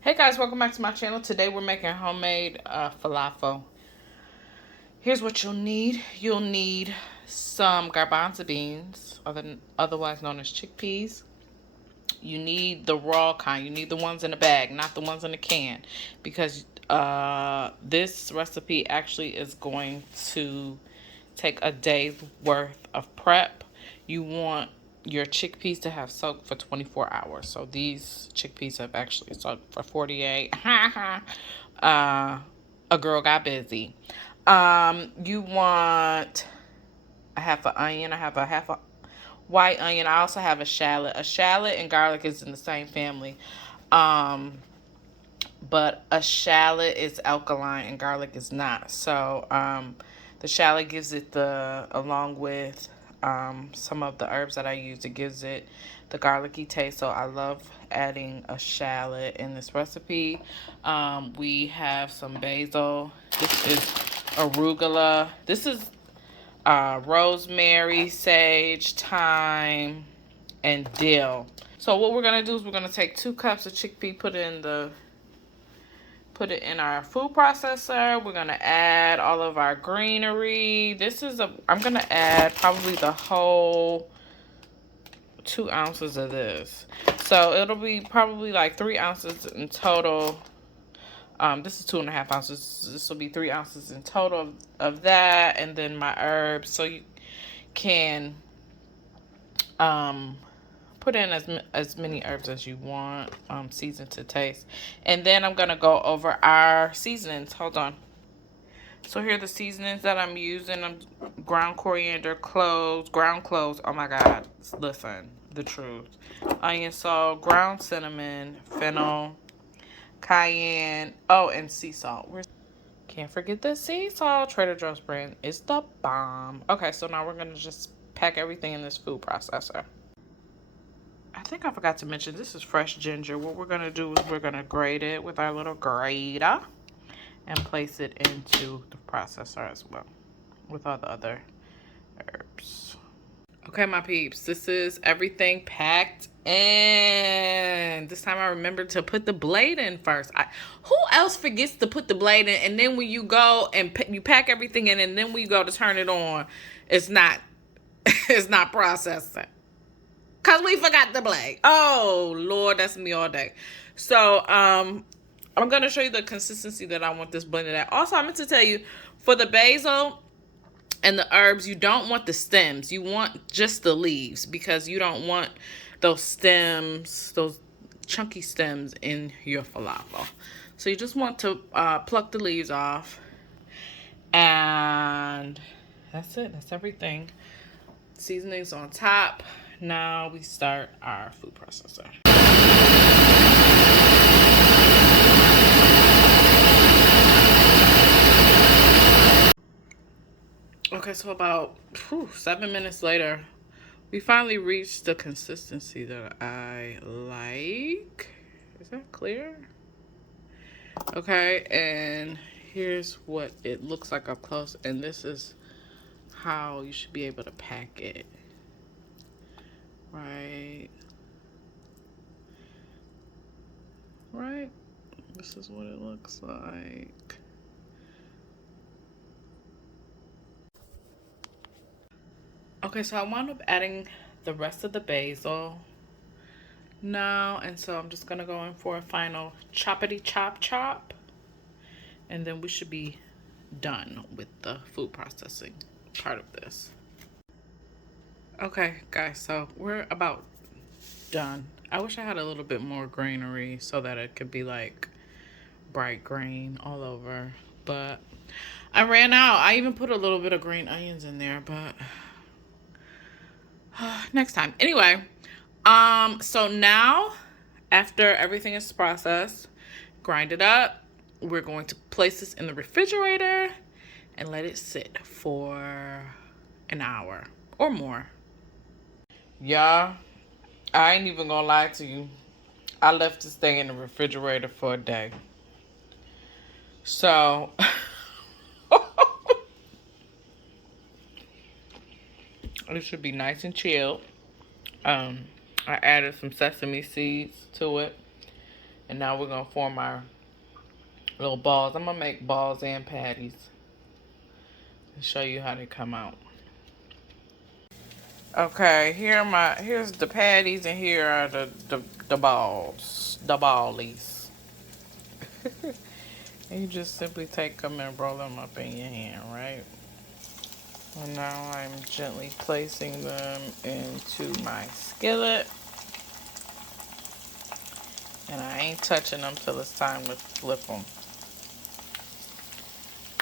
Hey guys, welcome back to my channel. Today we're making homemade falafel. Here's what you'll need. You'll need some garbanzo beans, otherwise known as chickpeas. You need the raw kind. You need the ones in the bag, not the ones in the can, because this recipe actually is going to take a day's worth of prep. You want your chickpeas to have soaked for 24 hours. So these chickpeas have actually soaked for 48. A girl got busy. You want a half an onion. I have a half a white onion. I also have a shallot. A shallot and garlic is in the same family. But a shallot is alkaline and garlic is not. So the shallot gives it along with some of the herbs that I use, it gives it the garlicky taste. So I love adding a shallot in this recipe. We have some basil. This is arugula. This is rosemary, sage, thyme, and dill. So what we're gonna do is we're gonna take 2 cups of chickpea, put it in our food processor. We're gonna add all of our greenery. I'm gonna add probably the whole 2 ounces of this. So it'll be probably like 3 ounces in total. This is 2.5 ounces. This will be 3 ounces in total of that, and then my herbs. So you can put in as many herbs as you want, season to taste. And then I'm gonna go over our seasonings. Hold on. So here are the seasonings that I'm using. I'm ground coriander, ground cloves. Oh my God, listen, the truth. Onion, salt, ground cinnamon, fennel, cayenne, and sea salt. Can't forget the sea salt. Trader Joe's brand is the bomb. Okay, so now we're gonna just pack everything in this food processor. I think I forgot to mention, this is fresh ginger. What we're gonna do is we're gonna grate it with our little grater and place it into the processor as well with all the other herbs. Okay, my peeps, this is everything packed in. This time I remembered to put the blade in first. Who else forgets to put the blade in, and then when you go and you pack everything in, and then when you go to turn it on, it's not it's not processing? Cause we forgot the blade. Oh Lord, that's me all day. So I'm gonna show you the consistency that I want this blended at. Also, I meant to tell you, for the basil and the herbs, you don't want the stems. You want just the leaves, because you don't want those stems, those chunky stems in your falafel. So you just want to pluck the leaves off, and that's it. That's everything. Seasonings on top. Now we start our food processor. Okay, so about 7 minutes later, we finally reached the consistency that I like. Is that clear? Okay, and here's what it looks like up close, and this is how you should be able to pack it. Right? This is what it looks like. Okay, so I wound up adding the rest of the basil now, and so I'm just gonna go in for a final choppity chop, and then we should be done with the food processing part of this. Okay, guys, so we're about done. I wish I had a little bit more greenery so that it could be like bright green all over, but I ran out. I even put a little bit of green onions in there, but next time. Anyway, so now after everything is processed, grind it up, we're going to place this in the refrigerator and let it sit for an hour or more. Yeah, I ain't even gonna lie to you. I left this thing in the refrigerator for a day. So it should be nice and chilled. I added some sesame seeds to it, And now we're going to form our little balls. I'm going to make balls and patties and show you how they come out. Okay, here's the patties, and here are the balls, the ballies. And you just simply take them and roll them up in your hand, right? And now I'm gently placing them into my skillet. And I ain't touching them till it's time to flip them.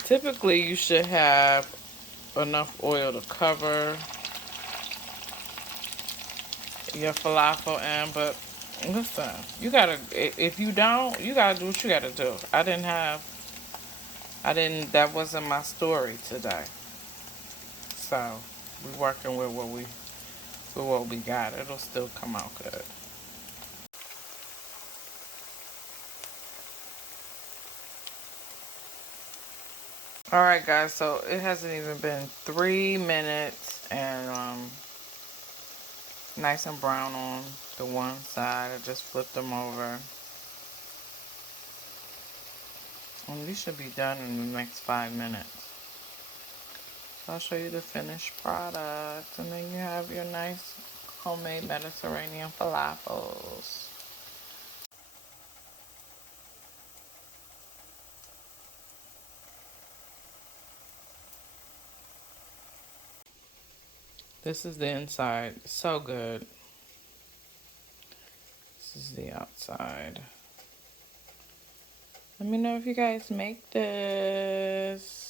Typically, you should have enough oil to cover your falafel in, but listen, you gotta, if you don't, you gotta do what you gotta do. That wasn't my story today. So, we're working with what we got. It'll still come out good. Alright guys, so it hasn't even been 3 minutes, and nice and brown on the one side. I just flipped them over. And these should be done in the next 5 minutes. So I'll show you the finished product, and then you have your nice homemade Mediterranean falafels. This is the inside. So good. This is the outside. Let me know if you guys make this.